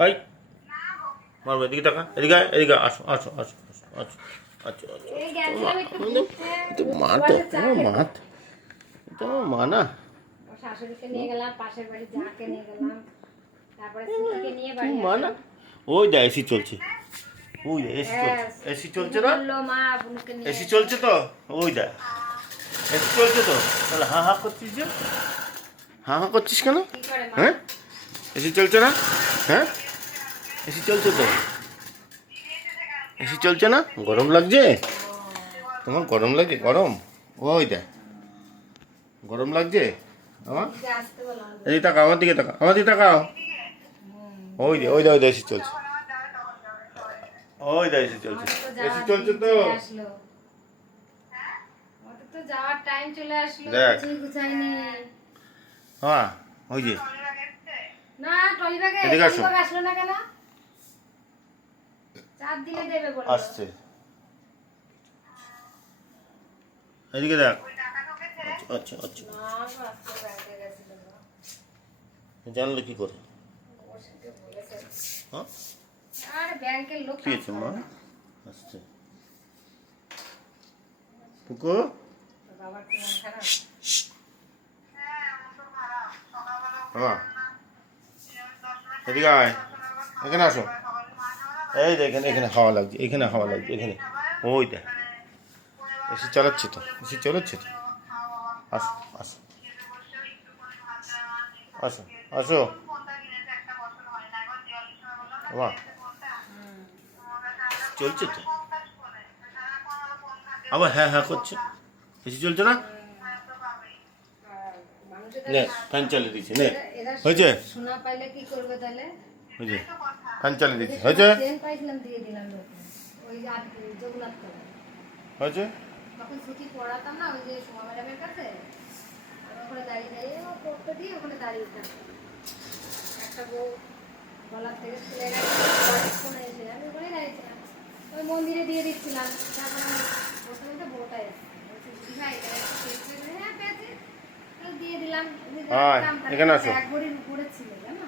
High মারবো, এদিকে টাকা, এদিকে এদিকে আসো আসো আসো আসো আসো আচ্ছা আচ্ছা মা তো মা তো মা না। শাশুড়িকে নিয়ে গেলাম, পাশের বাড়ি যাকে নিয়ে গেলাম, তারপরে সুতিকে নিয়ে বাড়ি মা না, ওই দা এসি চলছে, ওই এসি চলছে, এসি চলছে না, মা বোনকে নিয়ে এসি চলছে তো, ওই দা এসি চলছে তো, তাহলে হা হা করছিস যে, হা হা করছিস কেন? হ্যাঁ এসি চলছে না? হ্যাঁ এসি চলছে তো, এসি চলছে না? গরম লাগছে তোমার? গরম লাগছে? গরম, ওই দা গরম লাগছে আমার? এদিকে তাকাও, আমার দিকে তাকাও, আমার দিকে তাকাও, ওই দে ওই দা ওই দা এসি চলছে, ওই দা এসি চলছে, এসি চলছে তো। যাওয়ার টাইম চলে আসলো, দেখ গুছাইনি। হ্যাঁ ওই যে না ট্রলি ব্যাগে এদিকে আসো, আসলো না কেন? চার দিনে দেবে বলে আসছে, এদিকে দেখ। আচ্ছা আচ্ছা জানলে কি করে? হ্যাঁ আর ব্যাংকের লোক কি হয়েছে মা? আসছে কুকু, বাবার কি মন খারাপ? হ্যাঁ এদিকে আয়, এখানে আসো, এই দেখেন এখানে হাওয়া লাগছে, এখানে হাওয়া লাগছে, এখানে ওই দেখ এসি চালাচ্ছে তো, এসি চালাচ্ছে তো, আসো আসো আসো আসো বাবা, চলছে তো আবার, হ্যাঁ হ্যাঁ করছে, এসি চলছে না, নে ফ্যান চালিয়ে দিচ্ছি, নে হয়েছে, শোনা পাইলে কি করবে তাহলে? হয়েছে ফ্যান চালিয়ে দিচ্ছি, হয়েছে ট্রেন পাইছিলাম দিয়ে দিলাম ওই জগন্নাথ তলায়। হয়েছে, তখন ছুটি পড়াতাম না ওই যে সোমা ম্যাডামের কাছে, আমি ওখানে দাঁড়িয়ে দাঁড়িয়ে পড়তে দিয়ে ওখানে দাঁড়িয়ে থাকতাম। একটা বউ গলার থেকে খুলে গেছে, এসে আমি ওখানে দাঁড়িয়েছিলাম, ওই মন্দিরে দিয়ে দিচ্ছিলাম। তারপরে প্রথমে তো বউটাই হ্যাঁ পেয়েছে, দিয়ে দিলাম। এখানে আসো, এক ভরির উপরে ছিল জানো।